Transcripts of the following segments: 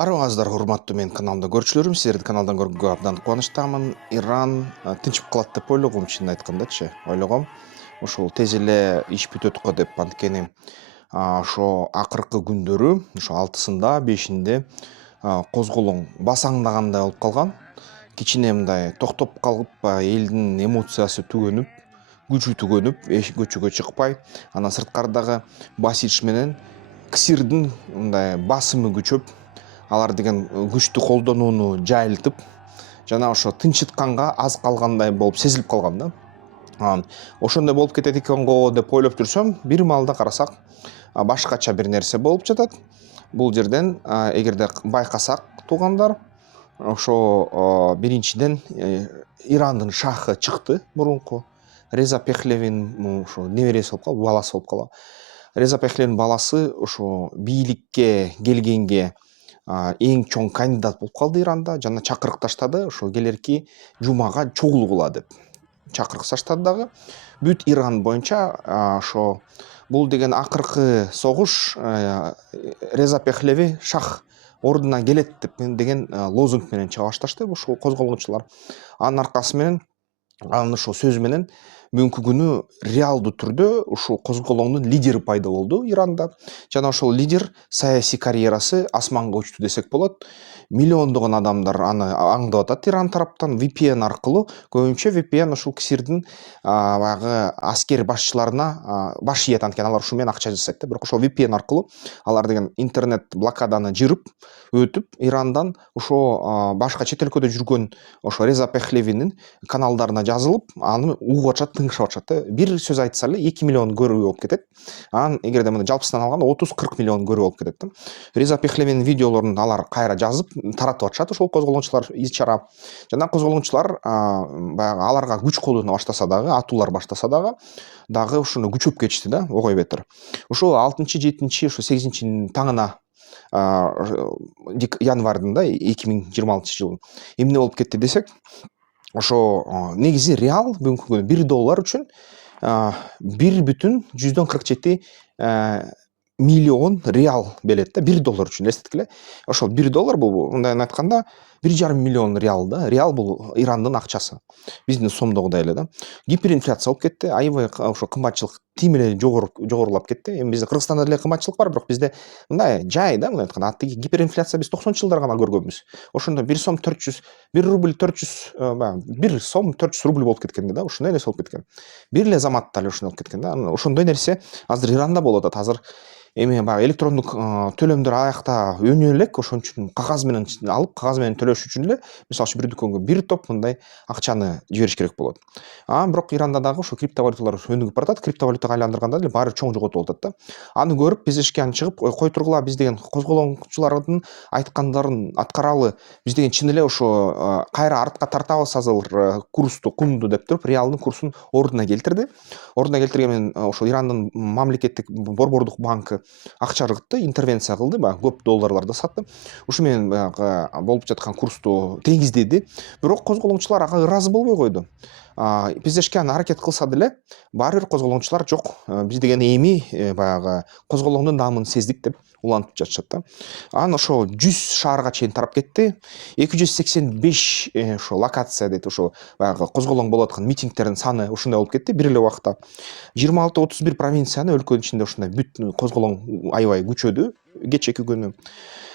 Арыңыздар урматтуу менин каналымда көрүүчүлөрүм, силерди каналдан көргөнгө абдан кубанычтамын. Иран тынчып калат деп ойлогом, чынын айткандачы. Ойлогом, ушул тез эле иш бүтөт го деп, анткени ошо акыркы күндөрү, ошо 6-сында, 5-инде козголоң басаңдагандай болуп калган. Кичине мындай токтоп калып, элдин эмоциясы түгөнүп, күчү түгөнүп, көчөгө чыкпай, анан сырткардагы Басич менен Ксирдин мындай басымы күчөп, алар деген күчтү колдонууну жайылтып, жана ошо тынчытканга аз калгандай болуп сезилип калган да. Анан ошондой болуп кетет экен го деп ойлоп жүрсөм, бир маалда карасак, башкача бир нерсе болуп жатат. Бул жерден эгерде байкасак, туугандар, ошо биринчиден Ирандын шахы чыкты, мурунку Реза Пехлевин ошо небереси болуп калды, баласы болуп калды. Реза Пехлевин баласы ошо бийликке келгенге эң чоң кандидат болуп калды Иранда, жана чакырык таштады, ошо келерки жумага чогулгула деп чакырык таштады дагы. Бүт Иран боюнча ошо бул деген акыркы согуш, Реза Пехлеви шах ордуна келет деген лозунг менен чыга башташты ушул козголоңчулар. Анын аркасы менен, анын ошол сөзү менен бүгүнкү күнү реалдуу түрдө ушул козголоңдун лидери пайда болду Иранда. Жана ошол лидер саясий карьерасы асманга учту десек болот. Миллиондогон адамдар аны аңдып атат Иран тараптан VPN аркылуу. Көбүнчө VPN ушул кисирдин баягы аскер башчыларына баш ийет, анткени алар ушу менен акча жасайт да. Бирок ошол VPN аркылуу алар деген интернет блокаданы жырып өтүп, Ирандан ошо башка чет өлкөдө жүргөн ошо Реза Пехлевинин каналдарына жазылып, аны угуп атышат, тыңшап атышат да. Бир сөз айтса эле 2 миллион көрүү болуп кетет. Анан эгерде мына жалпысынан алганда 30-40 миллион көрүү болуп кетет да. Реза Пехлевинин видеолорун алар кайра жазып, таратып атышат ошол козголоңчулар ич чара. Жана козголоңчулар баягы аларга күч колдоно баштаса дагы, атуулар баштаса дагы ушуну күчөп кетишти да, огой бетер. Ушул 6-чы, 7-чи, ушу 8-чинин таңына январдын да 2026-жылдын эмне болуп кетти десек, ошо негизи реал бүгүнкү күнү $1 үчүн 1,47 миллион реал берет да, $1 үчүн эстеткиле. Ошол $1 бул мындайын айтканда 1,5 миллион реал да. Реал бул Ирандын акчасы. Биздин сомдогудай эле да. Гиперинфляция болуп кетти, аябай ошо кымбатчылык тим эле жогорулап кетти. Эми бизде Кыргызстанда деле кымбатчылык бар, бирок бизде мындай жай да, мындай айтканда. Тиги гиперинфляция биз 90-чы жылдары гана көргөнбүз. Ошондо 1 сом 400, 1 рубль 400, 1 сом 400 рубль болуп кеткен да, ушундай нерсе болуп кеткен. Бир эле заматта эле ушундай болуп кеткен да. Ошондой нерсе азыр Иранда болуп атат. Азыр эми баягы электрондук төлөмдөр аякта өнүгө элек, ошон үчүн кагаз менен алып, кагаз менен төлөш үчүн эле, мисалы үчүн бир дүкөнгө бир топ мындай акчаны жибериш керек болот. Бирок Иранда дагы ошо криптовалюталар өнүгүп баратат, криптовалютага айландырганда деле баары чоң жоготуп атат да. Аны көрүп биз ишке чыгып, кой тургула, биз деген козголоңчулардын айткандарын аткаралы, биз деген чын эле ошо кайра артка тартабыз азыр курсту, кумду деп туруп, реалдын курсун ордуна келтирди. Ордуна келтирген менен ошол Ирандын мамлекеттик борбордук банкы акча ыргытты, интервенция кылды, баягы көп долларларды сатты. Ушу менен баягы болуп жаткан курсту теңиздеди. Бирок козголоңчулар ага ыраазы болбой койду. Биздешке аракет кылса деле, баары бир козголоңчулар жок, биз деген эми баягы козголоңдун наамын сездик деп улантып жатышат да. Анан ошо 100 шаарга чейин тарап кетти. 285 ошо локация дейт, ошо баягы козголоң болуп аткан митингтердин саны ушундай болуп кетти бир эле убакта. 26-31 провинцияны өлкөнүн ичинде ушундай бүт козголоң аябай күчөдү кечээки күнү.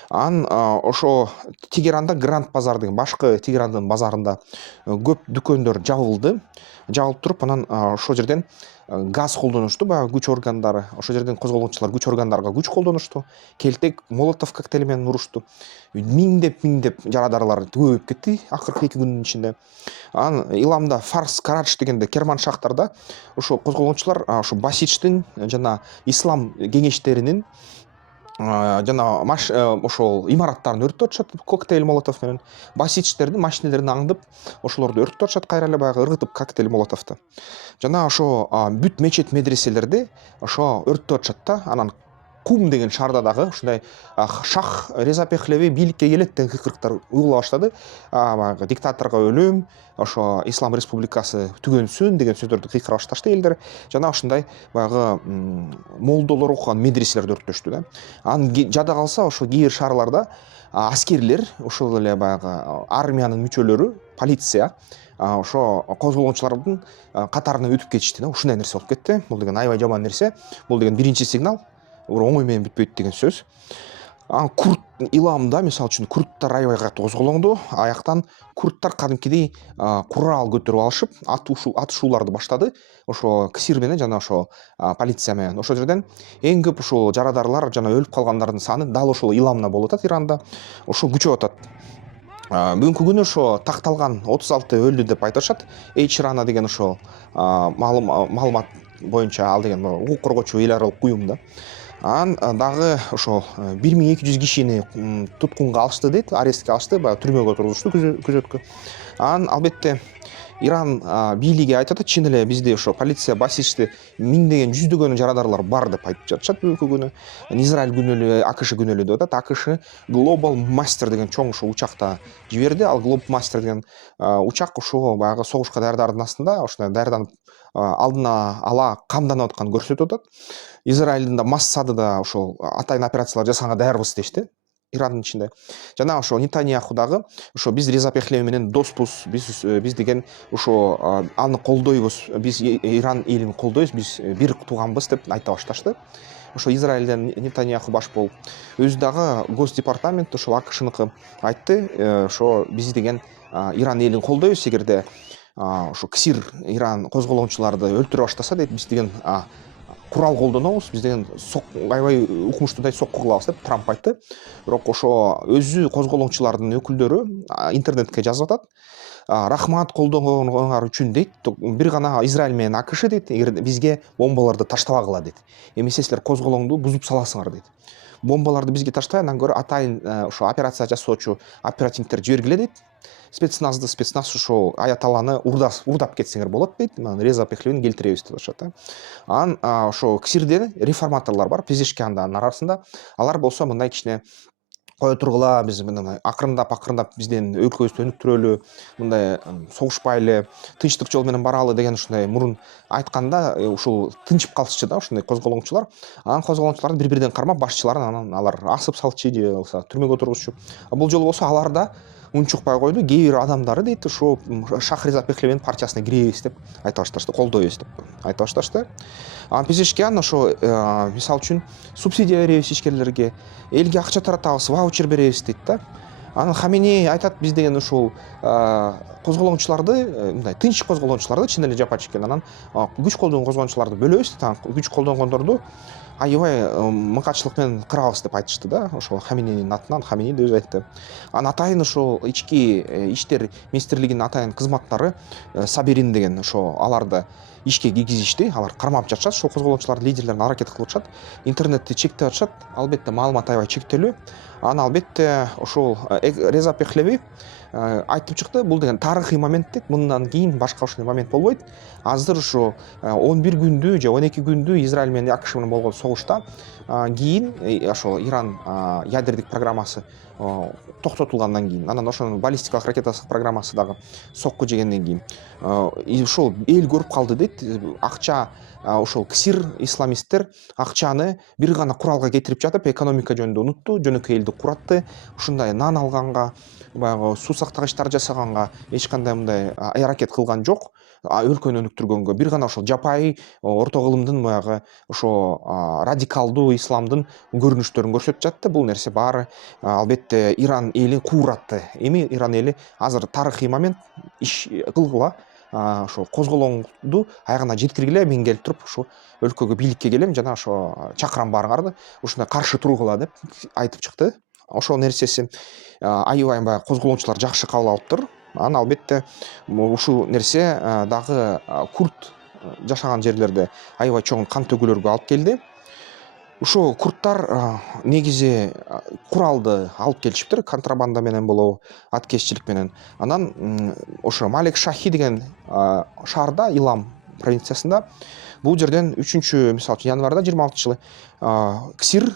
Анан ошо Тегеранда Гранд базар деген башкы Тегерандын базарында көп дүкөндөр жабылды. Жабылып туруп, анан ошол жерден газ колдонушту, баягы күч органдары. Ошол жерден козголоңчулар күч органдарга күч колдонушту. Келтек, молотов коктейли менен урушту. Миңдеп жарадарлар көбөйүп кетти акыркы 2 күндүн ичинде. Анан Иламда Фарс, Карадж дегенде Керман-Шахтарда ошо козголоңчулар ошо Басичтин жана ислам кеңештеринин жана ошол имараттарын өрттөп атышат коктейль молотов менен. Басичтердин машиналерин аңдып, ошолорду өрттөп атышат кайра эле баягы ыргытып коктейль молотовду. Жана ошо бүт мечет медреселерди ошо өрттөп атышат да. Анан Кум деген шаарда дагы ушундай шах Реза Пехлеви бийликке келет деген кыйкырыктар угула баштады. Баягы диктаторго өлүм, ошо Ислам Республикасы түгөнсүн деген сөздөрдү кыйкыра башташты элдер. Жана ушундай баягы молдолор окуган медреселерди өрттөштү да. Анан жада калса ошо кээ бир шаарларда аскерлер, ошол эле баягы армиянын мүчөлөрү, полиция ошо козголоңчулардын катарына өтүп кетишти да. Ушундай нерсе болуп кетти. Бул деген аябай жаман нерсе. Бул деген биринчи сигнал. Оңой менен бүтпөйт деген сөз. Курд иламда мисалы үчүн курдтар аябай катуу козголоңду. Аяктан курдтар кадимкидей курал көтөрүп алышып, атышууларды баштады. Ошо КСИР менен жана ошо полиция менен. Ошол жерден эң көп ушул жарадарлар жана өлүп калгандардын саны дал ошол иламда болуп атат Иранда. Ошо күчөп атат. Бүгүнкү күнү ошо такталган 36 өлдү деп айтышат. Эйчрана деген ошо маалымат боюнча ал деген укук коргоочу эл аралык уюм да. Анан дагы ошо 1200 кишини туткунга алышты дейт, арестке алышты, баягы түрмөгө отургузушту күзөткө. Анан албетте Иран бийлиги айтат, чын эле бизде ошо полиция басишти миңдеген жүздөгөн жарадарлар бар деп айтып жатышат бүгүнкү күнү. Израиль күнөөлүү, АКШ күнөөлүү деп атат. АКШ Global Master деген чоң ушул учакта жиберди. Ал Global Master деген учак ошо баягы согушка даярдардын астында ошондой даярданып алдына ала камданып атканын көрсөтүп атат. Израилдин да Массады да ошол атайын операциялар жасаганга даярбыз дешти. Ирандын ичинде. Жана ошо Нетаньяху дагы ошо биз Реза Пехлеви менен доспуз, биз деген ошо аны колдойбуз, биз Иран элин колдойбуз, биз бир тууганбыз деп айта башташты. Ошо Израилден Нетаньяху баш болуп өзү дагы Госдепартамент ошол АКШныкы айтты, ошо биз деген Иран элин колдойбуз, эгерде ошо КСИР Иран козголоңчуларды өлтүрө баштаса дейт, биз деген курал колдонобуз, биз деген аябай укмуштуудай сокку кылабыз деп Трамп айтты. Бирок ошо өзү козголоңчулардын өкүлдөрү интернетке жазып атат. Рахмат колдонгоңор үчүн дейт. Бир гана Израиль менен АКШ дейт, эгер бизге бомбаларды таштабагыла дейт. Эмесе силер козголоңду бузуп саласыңар дейт. Бомбаларды бизге таштабай, андан көрө атайын ошо операция жасоочу оперативниктер жибергиле дейт. Спецназ ошо Аяталланы урдап кетсеңер болот дейт. Реза Пехлевини келтиребиз деп атышат. Анан ошо КСИРде реформаторлор бар, Пезешкиандын арасында. Алар болсо мындай кичине кое тургула, биз мындай акырындап бизден өлкөбүздү өнүктүрөлү, мындай согушпайлы, тынчтык жол менен баралы деген ушундай мурун айтканда ушул тынчып калышчу да ушундай козголоңчулар. Анан козголоңчуларды бири-биринен кармап башчыларын анан алар асып салчу же болбосо түрмөгө отургузчу. Бул жолу болсо алар да унчукпай койду. Кээ бир адамдары дейт ошо Шах Реза Пехлевинин партиясына киребиз деп айта башташты, колдойбуз деп айта башташты. Пезешкиан ошо мисалы үчүн субсидия беребиз ишкерлерге, элге акча таратабыз, ваучер беребиз дейт да. Анан Хаминей айтат, биз деген ушул козголоңчуларды, мындай тынч козголоңчуларды чын эле жапа чеккен, анан күч колдонгон козголоңчуларды бөлөбүз дейт, күч колдонгондорду аябай мыкаачылык менен кырабыз деп айтышты да. Ошол Хаминейдин атынан Хаминей да өзү айтты. Анан атайын ошол ички иштер министрлигинин атайын кызматтары Саберин деген ошо аларды ишке киргизишти. Алар кармап жатышат, ошол козголоңчулардын лидерлерин аракет кылып жатышат. Интернетти чектеп жатышат. Албетте маалымат аябай чектелүү. Анан албетте ошол Реза Пехлеви айтып чыкты, бул деген тарыхый момент дейт. Мындан кийин башка ошондой момент болбойт. Азыр ушу 11 күндүү же 12 күндүү Израиль менен АКШ менен болгон согушта кийин ошол Иран ядердик программасы токтотулгандан кийин, анан ошонун баллистикалык ракетасы программасы дагы сокку жегенден кийин ошол эл көрүп калды дейт. Акча ошол КСИР исламисттер акчаны бир гана куралга кетирип жатып, экономика жөнүндө унутту, жөнөкөй элди куратты. Ушундай нан алганга, баягы суу сактагычтар жасаганга эч кандай мындай аракет кылган жок. Өлкөнү өнүктүргөнгө бир гана ошол жапайы орто кылымдын баягы ошо радикалдуу исламдын көрүнүштөрүн көрсөтүп жатты. Бул нерсе баары албетте Иран эли кууратты. Эми Иран эли азыр тарыхый момент иш кылгыла, ошо козголоңду аягына жеткиргиле, мен келип туруп ушу өлкөгө бийликке келем жана ошо чакырам баарыңарды ушундай каршы тургула деп айтып чыкты. Ошол нерсеси аябай баягы козголоңчулар жакшы кабыл алыптыр. Анан албетте ушул нерсе дагы курд жашаган жерлерде аябай чоң кан төгүүлөргө алып келди. Ушул курдтар негизи куралды алып келишиптир, контрабанда менен болобу, аткезчилик менен. Анан ошо Малек Шахи деген шаарда, Илам провинциясында. Бул жерден 3 мисалы январда 26 жылы ксир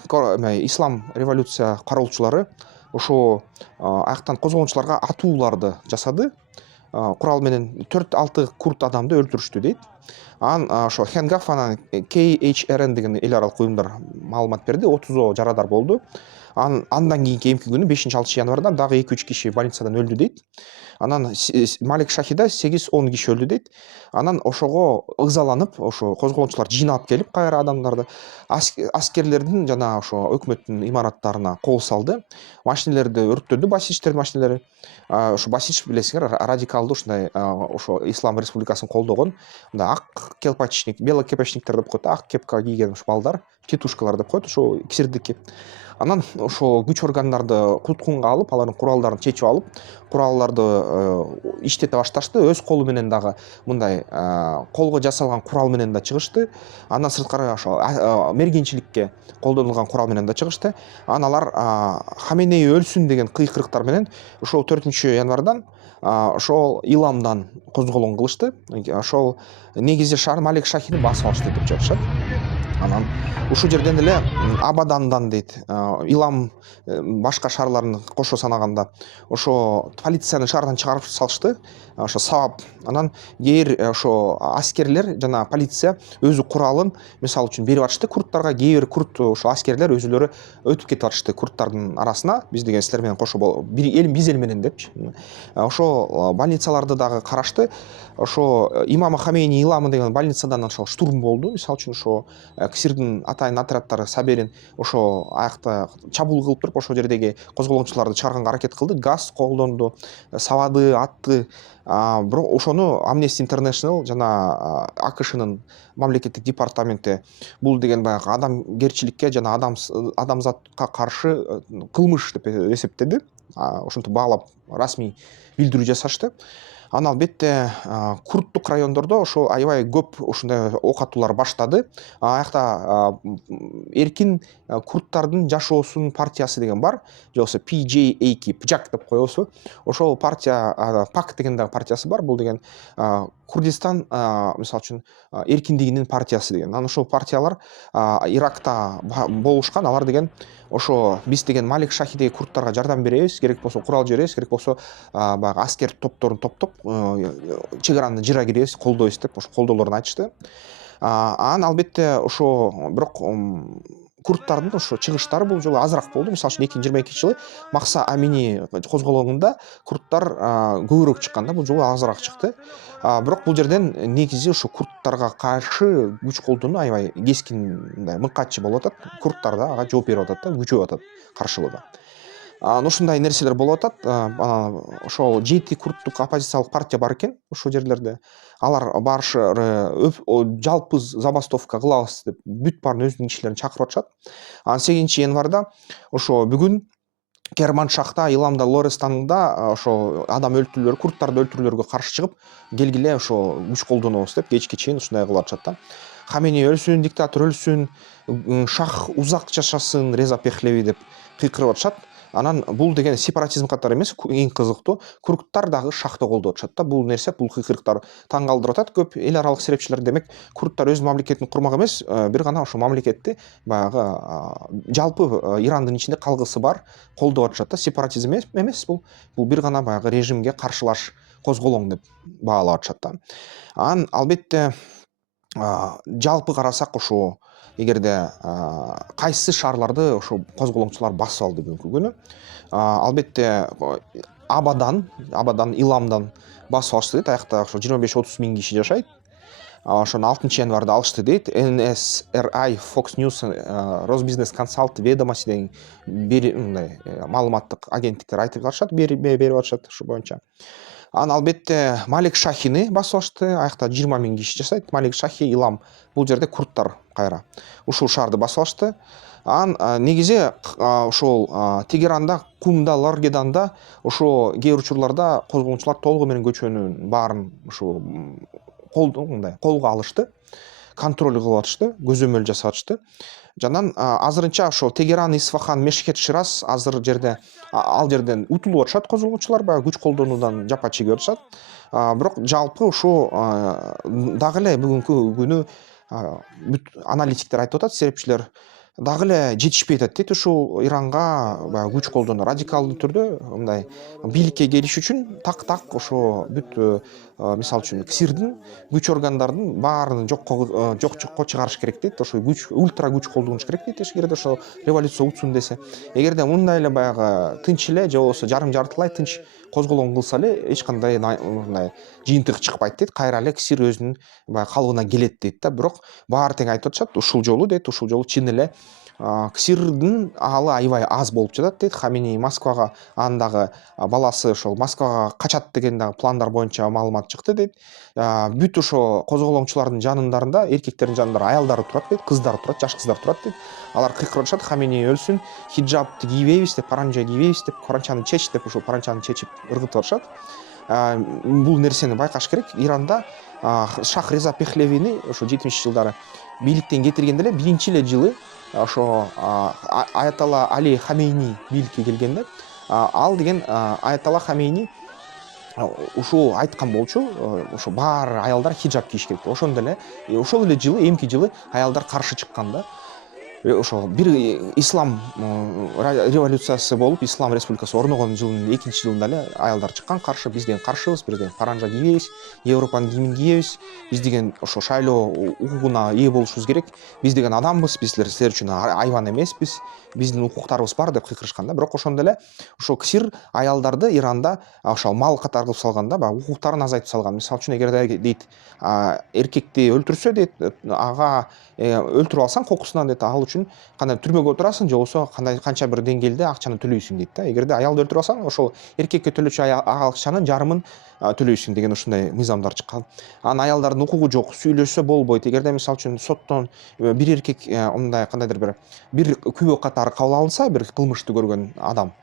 ислам революция кароолчулары ошо аяктан козголгончуларга атууларды жасады. Курал менен 4-6 курд адамды өлтүрүштү дейт. Анан ошо Хенгав анан KHRN деген эл аралык уюмдар маалымат берди. 30 жарадар болду. Андан кийинки эмки күнү 5-6 январда дагы 2-3 киши больницадан өлдү дейт. Анан Малик Шахида 8-10 киши өлдү дейт. Анан ошого ызаланып, ошо козголгончулар жыйнап келип кайра адамдарды аскерлердин жана ошо өкмөттүн имараттарына кол салды. Машинелерди өрттөдү, басичтердин машинелери. Ошо басич билесиңер, радикалдуу ушундай ошо Ислам республикасын колдогон мындай ак келпачник, белокепечниктер деп коет, ак кепка кийген балдар, тетушкалар деп коет, ошо ксирдики. Анан ошо күч органдарды туткунга алып, алардын куралдарын чечип алып, куралдарды иштете башташты. Өз колу менен дагы мындай колго жасалган курал менен да чыгышты. Андан сырткары ошо мергенчиликке колдонулган курал менен да чыгышты. Анан алар Хаменеи өлсүн деген кыйкырыктар менен ошол 4-январдан ошол Иламдан козголоң кылышты. Ошол негизи шаар Малик Шахини басып алышты деп жатышат. Анан ушул жерден эле Абадандан дейт, Илам башка шаарларын кошо санаганда ошо полицияны шаардан чыгарып салышты, ошо сабап. Анан кээ бир ошо аскерлер жана полиция өзү куралын мисалы үчүн берип атышты курдтарга. Кээ бир курд ошо аскерлер өзүлөрү өтүп кетип атышты курдтардын арасына. Биз деген силер менен кошо бир эл биз эл менен депчи. Ошо больницаларды дагы карашты. Ошо имам Хамейни Иламы деген больницадан ошо штурм болду. Мисалы үчүн ошо ксирдин атайын отряддары Саберин ошо аякта чабуул кылып туруп ошол жердеги козголгончуларды чыгарганга аракет кылды. Газ колдонду, сабады, атты. Бирок ошону Amnesty International жана АКШнын мамлекеттик департаменти бул деген баягы адамгерчиликке жана адамзатка каршы кылмыш деп эсептеди. Ошентип баалап расмий билдирүү жасашты. Анан албетте курдтук райондордо ошо аябай көп ушундай ок атуулар баштады. Аякта эркин курдтардын жашоосунун партиясы деген бар, же болбосо PJAK, Пжак деп коебузбу. Ошол партия, ПАК деген дагы партиясы бар. Бул деген Курдистан мисалы үчүн эркиндигинин партиясы деген. Анан ошол партиялар Иракта болушкан. Алар деген ошо биз деген Малик Шахидеги курдтарга жардам беребиз, керек болсо курал жиберебиз, керек болсо баягы аскер топторун топтоп чек араны жыра киребиз, колдойбуз деп ошо колдоолорун айтышты. Анан албетте ошо бирок курдтардын ошо чыгыштары бул жолу азыраак болду. Мисалы үчүн 2022 жылы Макса Амини козголоңунда курдтар көбүрөөк чыккан да, бул жолу азыраак чыкты. Бирок бул жерден негизи ошо курдтарга каршы күч колдонуу аябай кескин, мындай мыкаатчы болуп атат. Курдтар да ага жооп берип атат да, күчөп атат каршылыгы. Ушундай нерселер болуп атат. Анан ошол 7 курдтук оппозициялык партия бар экен ошол жерлерде. Алар барышыры жалпы забастовка кылабыз деп бүт баарын өзүнүн кишилерин чакырып атышат. Анан 8-январда ошо бүгүн Керманшахта, Иламда, Лорестанында ошо адам өлтүрүүлөр, курдтарды өлтүрүүлөргө каршы чыгып, келгиле ошо күч колдонобуз деп кечке чейин ушундай кылып атышат да. Хамени өлсүн, диктатор өлсүн, шах узак жашасын, Реза Пехлеви деп кыйкырып атышат. Анан бул деген сепаратизм катары эмес, эң кызыктуу курдтар дагы шахты колдоп атышат да. Бул нерсе, бул кыйкырыктар таң калтырып атат. Көп эл аралык серепчилер демек курдтар өз мамлекетин курмак эмес, бир гана ошо мамлекетти баягы жалпы Ирандын ичинде калгысы бар колдоп атышат да. Сепаратизм эмес бул. Бул бир гана баягы режимге каршылаш козголоң деп баалап атышат да. Анан албетте жалпы карасак ошо эгерде кайсы шаарларды ошо козголоңчулар басып алды бүгүнкү күнү. Албетте Абадан, Иламдан басып алышты дейт. Аякта ошо 25-30 миң киши жашайт. Ошону 6-январда алышты дейт. NSRI, Fox News, Росбизнес Консалт, Ведомости деген мындай маалыматтык агенттиктер айтып атышат, берип атышат ушу боюнча. Анан албетте Малик Шахини басып алышты. Аякта 20 миң киши жашайт. Малик Шахи, Илам. Бул жерде курдтар кайра ушул шаарды басып алышты. Анан негизи ошол Тегеранда, Кумда, Ларгеданда ошо кээ бир учурларда козголгончулар толугу менен көчөнүн баарын ошо колго алышты. контроль кылып атышты, көзөмөл жасап атышты. Жанан азырынча ошол Тегеран, Исфахан, Мешхет, Шираз азыр жерде ал жерден утулуп атышат козголгуучулар, баягы күч колдонуудан жапа чегип атышат. Бирок жалпы ушул дагы эле бүгүнкү күнү бүт аналитиктер айтып атат, серепчилер дагы эле жетишпей атат дейт ушул Иранга баягы күч колдонуу радикалдуу түрдө мындай бийликке келиш үчүн так ошо бүт мисалы үчүн КСИРдин күч органдардын баарын жокчукко чыгарыш керек дейт. Ошо күч ультра күч колдонуш керек дейт эгерде ошо революция утсун десе. Эгерде мындай эле баягы тынч эле же болбосо жарым жартылай тынч козголоң кылса эле эч кандай мындай жыйынтык чыкпайт дейт. Кайра эле КСИР өзүнүн баягы калыбына келет дейт да. Бирок баары тең айтып атышат, ушул жолу дейт, ушул жолу чын эле КСИРдин аалы аябай аз болуп жатат дейт. Хаминеи Москвага андагы баласы ошол Москвага качат деген дагы пландар боюнча маалымат чыкты дейт. Бүт ошо козголоңчулардын жанындарында, эркектердин жанындарында аялдары турат дейт, кыздары турат, жаш кыздар турат дейт. Алар кыйкырып атышат, Хаминеи өлсүн, хиджабты кийбейбиз деп, паранжа кийбейбиз деп, паранчаны чеч деп ушул паранчаны чечип ыргытып атышат. Бул нерсени байкаш керек. Иранда Шах Реза Пехлевини ошо 70-жылдары бийликтен кетиргенде эле биринчи эле жылы ошо Аятолла Али Хамейни бийликке келгенде, ал деген Аятолла Хамейни ушул айткан болчу, ошо баары аялдар хиджаб кийиш керек деп. Ошондо эле ошол эле жылы, эмки жылы аялдар каршы чыккан да. Ошо бир ислам революциясы болуп, ислам республикасы орногон жылдын 2-жылында эле аялдар чыккан каршы. Биз деген каршыбыз, биз деген паранжа кийбейбиз, Европанын кийимин кийебиз, биз деген ошо шайлоо укугуна ээ болушубуз керек, биз деген адамбыз, силер үчүн айбан эмеспиз, биздин укуктарыбыз бар деп кыйкырышкан да. Бирок ошондо эле ошо КСИР аялдарды Иранда ошо мал катары кылып салганда, баягы укуктарын азайтып салган. Мисалы үчүн эгерде дейт эркекти өлтүрсө дейт, ага өлтүрүп алсаң кокусунан дейт, ал үчүн кандай түрмөгө отурасың же болбосо канча бир деңгээлде акчаны төлөйсүң дейт да. Эгерде аялды өлтүрүп алсаң, ошол эркекке төлөчү акчанын жарымын төлөйсүң деген ушундай мыйзамдар чыккан. Анан аялдардын укугу жок, сүйлөшсө болбойт. Эгерде мисалы үчүн соттон бир эркек мындай кандайдыр бир күбө катары кабыл алынса, бир кылмышты көргөн адам,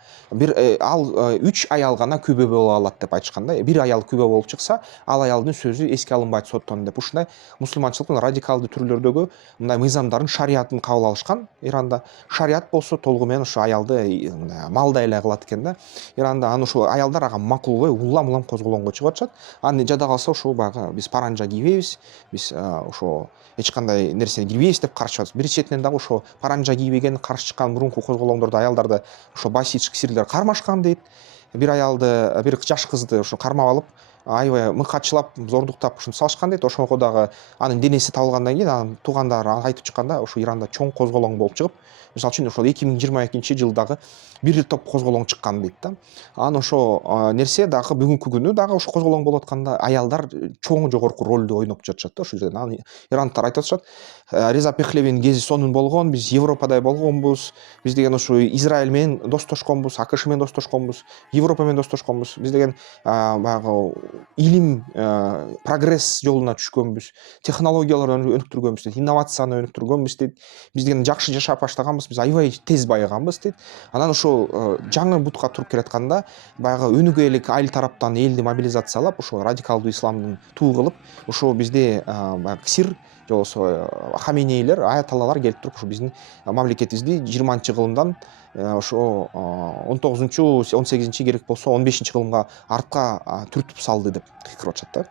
ал 3 аял гана күбө боло алат деп айтышкан да. Бир аял күбө болуп чыкса, ал аялдын сөзү эске алынбайт соттон деп. Ушундай мусулманчылыктын радикалдуу түрлөрдөгү мындай мыйзамдарын, шариятын кабыл алышкан Иранда. Шарият болсо толугу менен ошо аялды малдай эле кылат экен да. Иранда аны ошо аялдар ага макулбой улам козголоңго чыгып атышат. Аны жада калса ошо баягы биз паранжа кийбейбиз, биз ошо эч кандай нерсени кийбейбиз деп каршы чыгабыз. Бир четинен дагы ошо паранжа кийбеген, каршы чыккан мурунку козголоңдорду аялдарды ошо басич КСИРдер кармашкан дейт. Бир аялды, бир жаш кызды ошо кармап алып, аябай мыкатчылап, зордуктап ушинтип салышкан дейт. Ошого дагы анын денеси табылгандан кийин анын туугандары айтып чыкканда, ошо Иранда чоң козголоң болуп чыгып, мисалы үчүн ошол 2022-жылдагы бир топ козголоң чыккан дейт да. Анан ошо нерсе дагы бүгүнкү күнү дагы ошо козголоң болуп атканда аялдар чоң жогорку ролду ойноп жатышат да ошол жерден. Анан ирандтар айтып атышат, Реза Пехлевинин кези сонун болгон, биз Европадай болгонбуз, биз деген ошо Израиль менен достошконбуз, АКШ менен достошконбуз, Европа менен достошконбуз, биз деген баягы илим, прогресс жолуна түшкөнбүз, технологияларды өнүктүргөнбүз дейт, инновацияны өнүктүргөнбүз дейт, биз деген жакшы жашап баштаганбыз, биз аябай тез байыганбыз дейт. Анан ошол жаңы бутка туруп келатканда баягы өнүгө элек айыл тараптан элди мобилизациялап, ошо радикалдуу исламдын туу кылып, ошо бизде баягы КСИР же болбосо Хаминейлер, аятоллалар келип туруп ошо биздин мамлекетибизди 20-кылымдан ошо 19-чу, 18-чи керек болсо 15-кылымга артка түртүп салды деп кыйкырып атышат да.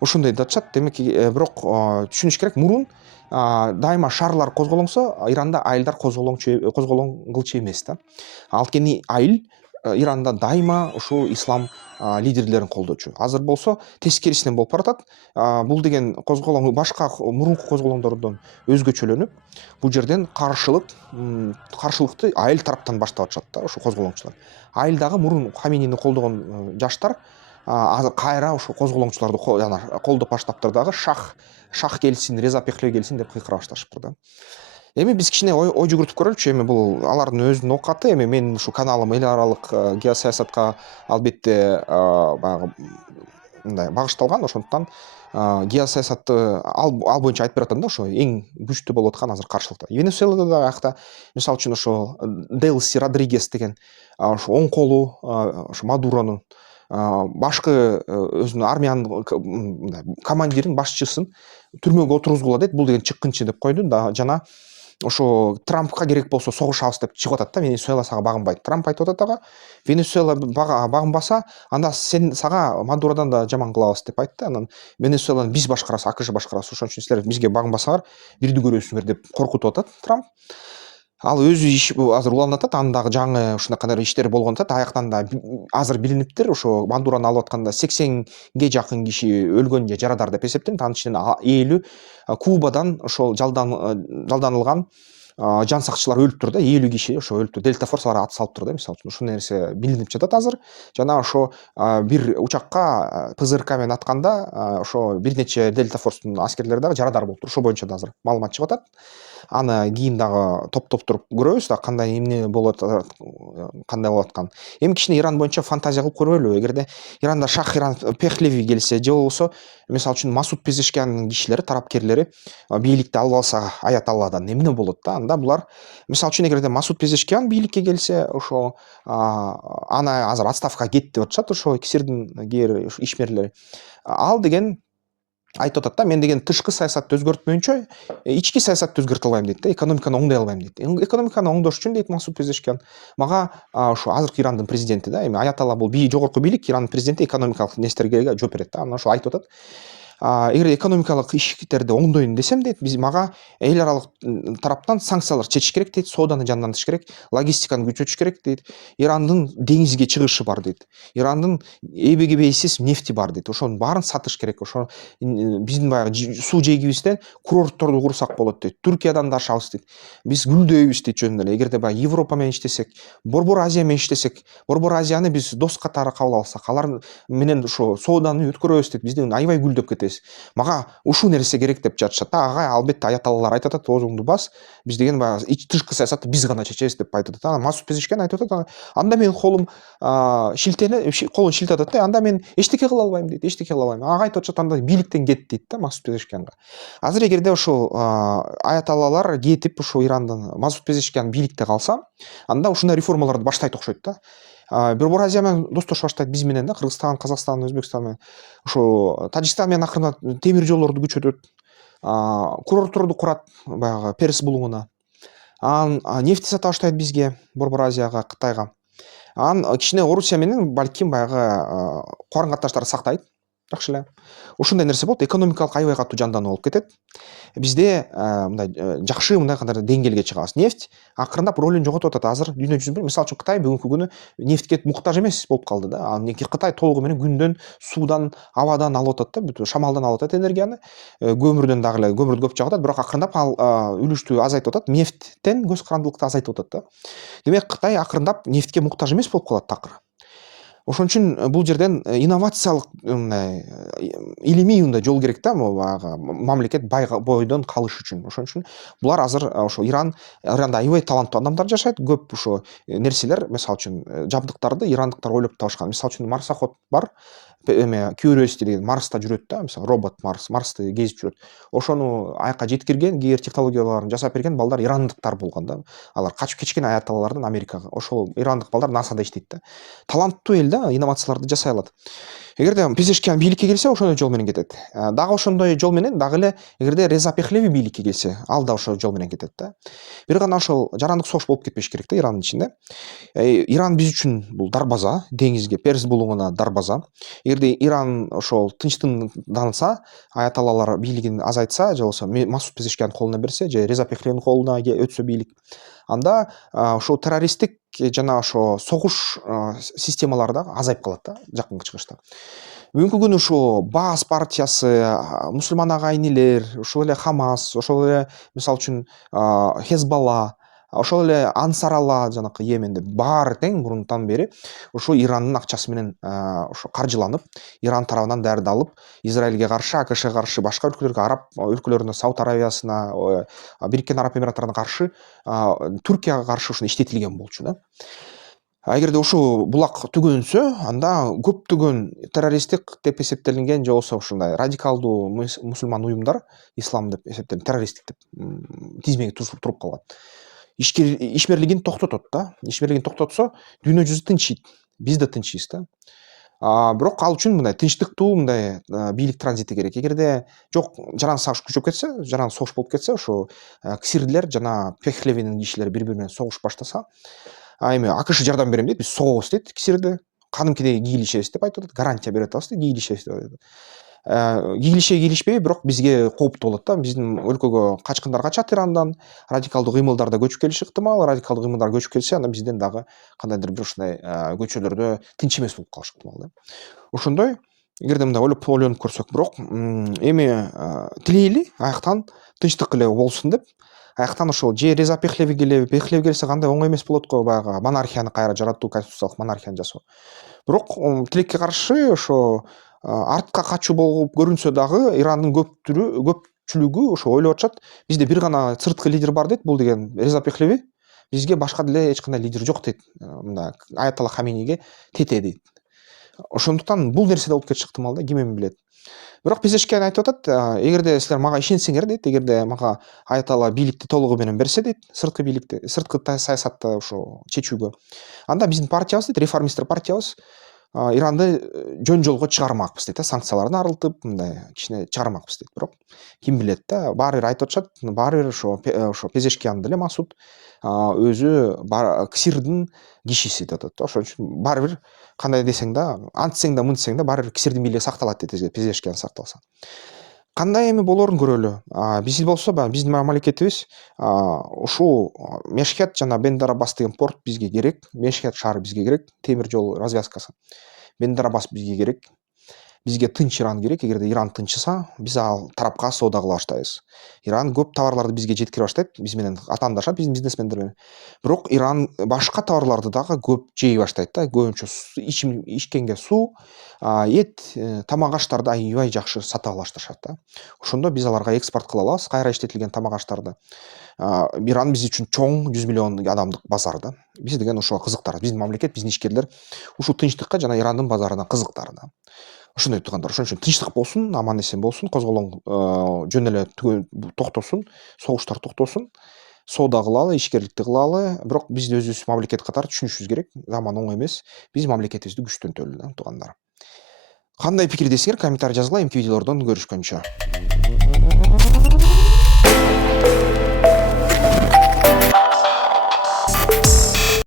Ошондой деп атышат. Демек, бирок түшүнүш керек, мурун дайыма шаарлар козголоңсо, Иранда айылдар козголоң кылчу эмес да. Анткени айыл Иранда дайыма ушул ислам лидерлерин колдочу. Азыр болсо тескерисинен болуп баратат. Бул деген козголоң башка мурунку козголоңдордон өзгөчөлөнүп, бул жерден каршылыкты айыл тараптан баштап атышат да ошо козголоңчулар. Айылдагы мурун Хаминини колдогон жаштар азыр кайра ошо козголоңчуларды колдоп баштаптыр дагы, шах келсин, Реза Пехлеви келсин деп кыйкыра башташыптыр да. Эми биз кичине ой жүгүртүп көрөлүчү. Эми бул алардын өзүнүн оокаты. Эми менин ушу каналым эл аралык геосаясатка албетте баягы мындай багышталган. Ошондуктан геосаясатты ал боюнча айтып бератам да, ошо эң күчтүү болуп аткан азыр каршылыкта. Венесуэлада да акта мисалы үчүн ошо Делси Родригес деген ошо оң колу ошо Мадуронун башкы өзүнүн армиянын командирин башчысын түрмөгө отургузгула дейт, бул деген чыккынчы деп койду да. Жана ошо Трампка керек болсо согушабыз деп чыгып атат да, Венесуэла сага багынбайт. Трамп айтып атат ага, Венесуэла багынбаса, анда сага Мадуродан да жаман кылабыз деп айтты. Анан Венесуэланы биз башкарабыз, АКШ башкарабыз, ошон үчүн силер бизге багынбасаңар бирди көрөсүңөр деп коркутуп атат Трамп. Ал өзү азыр уланып атат, анын дагы жаңы ушунакай иштери болгон атат. Аяктан да азыр билиниптир, ошо Мадурону алып атканда 80ге жакын киши өлгөн же жарадар деп эсептелет. Анын ичинен 50 Кубадан ошол жалданылган жан сакчылар өлүптүр да, 50 киши ошо өлүптүр. Дельта Форс аларга ат салыптыр да, мисалы үчүн. Ушул нерсе билинип жатат азыр. Жана ошо бир учакка ПЗРК менен атканда ошо бир нече Дельта Форстун аскерлери дагы жарадар болуптур. Ошо боюнча да азыр маалымат чыгып атат. Аны кийин дагы топтоп туруп көрөбүз да, кандай эмне болуп атат, кандай болуп атканын. Эми кичине Иран боюнча фантазия кылып көрөлү. Эгерде Иранда Шах Иран Пехлеви келсе, же болбосо мисалы үчүн Масуд Пезешкиянын кишилери, тарапкерлери бийликти алып алса Аяталладан эмне болот да? Анда булар мисалы үчүн эгерде Масуд Пезешкиян бийликке келсе, ошо аны азыр отставкага кетти деп атышат, ошо КСРдин кээ бир ишмерлери. Ал деген айтып атат да, мен деген тышкы саясатты өзгөртмөйүнчө ички саясатты өзгөртө албайм дейт да, экономиканы оңдой албайм дейт. Экономиканы оңдош үчүн дейт Масуд Пезешкиян, мага ошо азыркы Ирандын президенти да, эми Аяталла бул жогорку бийлик, Ирандын президенти экономикалык нерселерге жооп берет да. Анан ошо айтып атат, эгер экономикалык иштерди оңдойм десем дейт, мага эл аралык тараптан санкциялар чечиш керек дейт, сооданы жандантыш керек, логистиканы күчөтүш керек дейт. Ирандын деңизге чыгышы бар дейт. Ирандын эбеги бейсиз нефти бар дейт. Ошонун баарын сатыш керек. Ошо биздин баягы суу жээгибизден курортторду курсак болот дейт. Түркиядан да ашабыз дейт. Биз гүлдөйбүз дейт жөн эле. Эгерде баягы Европа менен иштесек, Борбор Азия менен иштесек, Борбор Азияны биз дос катары кабыл алсак, алар менен ошо сооданы өткөрөбүз дейт. Биздин аябай гүлдөп кетебиз. Мага ушул нерсе керек деп жатышат да. Ага албетте аяталлар айтып атат, оозуңду бас. Биз деген баягы тышкы саясатты биз гана чечебиз деп айтып атат. Анан Масуд Пезешкиян айтып атат, анда менин колум колун шилтеп атат да, анда мен эчтеке кыла албайм дейт, эчтеке кыла албайм. Ага айтып атышат, анда бийликтен кет дейт да Масуд Пезешкиянга. Азыр эгерде ошол аяталлалар кетип, ошо Ирандын Масуд Пезешкиян бийликте калса, анда ушундай реформаларды баштайт окшойт да. Борбор Азия менен достошуп баштайт, биз менен да, Кыргызстан, Казакстан, Өзбекстан менен. Ошо Тажикстан менен акырындан темир жолдорду күчөтөт, курортторду курат баягы Перс булуңуна. Анан нефть сата баштайт бизге, Борбор Азияга, Кытайга. Анан кичине Орусия менен балким баягы карым катнаштарды сактайт жакшы эле. Ушундай нерсе болот, экономикалык аябай катуу жандануу болуп кетет. Бизде мындай жакшы мындай кандай деңгээлге чыгабыз. Нефть акырындап ролун жоготуп атат. Азыр дүйнө жүзүндө мисалы үчүн Кытай бүгүнкү күнү нефтке муктаж эмес болуп калды да. Анткени Кытай толугу менен күндөн, суудан, абадан алып атат да, бүт шамалдан алып атат энергияны. Көмүрдөн дагы эле көмүрдү көп чыгып атат, бирок акырындап ал үлүштү азайтып атат. Нефттен көз карандылыкты азайтып атат да. Демек Кытай акырындап нефтке муктаж эмес болуп калат такыр. Ошон үчүн бул жерден инновациялык мындай илимий мындай жол керек да, баягы мамлекет бойдон калыш үчүн. Ошон үчүн булар азыр ошо Иранда аябай таланттуу адамдар жашайт. Көп ошо нерселер, мисалы үчүн жабдыктарды ирандыктар ойлоп табышкан. Мисалы үчүн марсоход бар, эме Curiosity деген Марста жүрөт да, мисалы робот Марсты кезип жүрөт. Ошону аяка жеткирген, кээ бир технологияларын жасап берген балдар ирандыктар болгон да. Алар качып кетишкен аяталлардан Америкага. Ошол ирандык балдар НАСАда иштейт да. Таланттуу эл да, инновацияларды жасай алат. Эгерде Пезешкиян бийликке келсе, ошондой жол менен кетет. Дагы ошондой жол менен дагы эле эгерде Реза Пехлеви бийликке келсе, ал да ошол жол менен кетет да. Бир гана ошол жарандык согуш болуп кетпеш керек да Ирандын ичинде. Иран биз үчүн бул дарбаза, деңизге, Перс булуңуна дарбаза. Эгерде Иран ошол тынчтынданса, аяталлалар бийлигин азайтса, же болбосо Масуд Пезешкияндын колуна берсе, же Реза Пехлевинин колуна өтсө бийлик, анда ошол террористтик жана ошо согуш системалары дагы азайып калат да жакынкы чыгышта. Бүгүнкү күнү ушу Баас партиясы, мусулман агайын-элер, ошол эле Хамас, ошол эле мисалы үчүн Хезбалла, ошол эле Ансаралла жанакы Йеменде баары тең мурунтан бери ошо Ирандын акчасы менен ошо каржыланып, Иран тарабынан даярдалып, Израилге каршы, АКШга каршы, башка өлкөлөргө, араб өлкөлөрүнө, Сауд Аравиясына, Бириккен Араб Эмираттарына каршы, Түркияга каршы ушун иштетилген болчу да. Эгерде ушул булак түгөнсө, анда көптөгөн террористтик деп эсептелинген, же болбосо ушундай радикалдуу мусулман уюмдар, ислам деп эсептелген, террористтик деп тизмеге туруп калат. Ишмерлигин токтотот да. Ишмерлигин токтотсо, дүйнө жүзү тынчыйт. Биз да тынчыйбыз да. Бирок ал үчүн мындай тынчтыктуу мындай бийлик транзити керек. Эгерде жок жаран сагыш күчөп кетсе, жаран согуш болуп кетсе, ошо ксирлер жана пехлевинин кишилери бири бири менен согуш баштаса, эми АКШ жардам берем дейт, биз согобуз дейт ксирди, кадимкидей кийлишебиз деп айтып атат, гарантия берип атабыз дейт, кийлишебиз деп атат. Кийлишпейби, бирок бизге кооптуу болот да. Биздин өлкөгө качкындар качат Ирандан, радикалдуу кыймылдар да көчүп келиши ыктымал. Радикалдуу кыймылдар көчүп келсе, анда бизден дагы кандайдыр бир ушундай көчөлөрдө тынч эмес болуп калышы ыктымал да. Ошондой, эгерде мындай ойлонуп көрсөк, бирок эми тилейли аяктан тынчтык эле болсун деп, аяктан ошол же Реза Пехлеви келсе кандай оңой эмес болот го, баягы монархияны кайра жаратуу, конституциялык монархияны жасоо. Бирок тилекке каршы ошо артка качуу болуп көрүнсө дагы Ирандын көпчүлүгү ошо ойлоп атышат, бизде бир гана сырткы лидер бар дейт, бул деген Реза Пехлеви. Бизге башка деле эч кандай лидер жок дейт. Мында Аятолла Хаминийге тете дейт. Ошондуктан бул нерсе да болуп кетиши ыктымал да, ким эми билет. Бирок Пезешкиан айтып атат, эгерде силер мага ишенсеңер дейт, эгерде мага Аятолла бийликти толугу менен берсе дейт, сырткы бийликти, сырткы саясатты ошо чечүүгө, анда биздин партиябыз дейт, реформисттер партиябыз Иранды жөн жолго чыгармакпыз дейт, санкциялардан арылтып, мындай кичине чыгармакпыз дейт. Бирок ким билет да, баары бир айтып атышат, баары бир ошо Пезешкиан деле Масуд өзү ксирдин кишиси деп атат да. Ошон үчүн баары бир кандай десең да, антсең да мынтсең да баары бир ксирдин бийлиги сакталат дейт, Пезешкиан сакталса. Кандай эми болоорун көрөлү. Биз болсо баягы биздин мамлекетибиз ушул Мешхет жана Бендер Аббас деген порт бизге керек. Мешхет шаары бизге керек, темир жол развязкасы. Бендер Аббас бизге керек. Бизге тынч Иран керек. Эгерде Иран тынчыса, биз ал тарапка соода кыла баштайбыз. Иран көп товарларды бизге жеткире баштайт, биз менен атаандашат, биздин бизнесмендер менен. Бирок Иран башка товарларды дагы көп жей баштайт да, көбүнчө ичкенге суу, эт, тамак аштарды аябай жакшы сата башташат да. Ошондо биз аларга экспорт кыла алабыз кайра иштетилген тамак аштарды. Иран биз үчүн чоң 100 миллион адамдык базар да. Биз деген ошого кызыктар. Биздин мамлекет, биздин ишкерлер ушул тынчтыкка жана Ирандын базарына кызыктар да. Ошондой туугандар, ошон үчүн тынчтык болсун, аман эсен болсун, козголоң жөн эле токтосун, согуштар токтосун, соода кылалы, ишкерликти кылалы. Бирок биз өзүбүз мамлекет катары түшүнүшүбүз керек. Заман оңой эмес. Биз мамлекетибизди күчтөнтөлү да, туугандар. Кандай пикирдесиңер, комментарий жазгыла, эмки видеолордон көрүшкөнчө.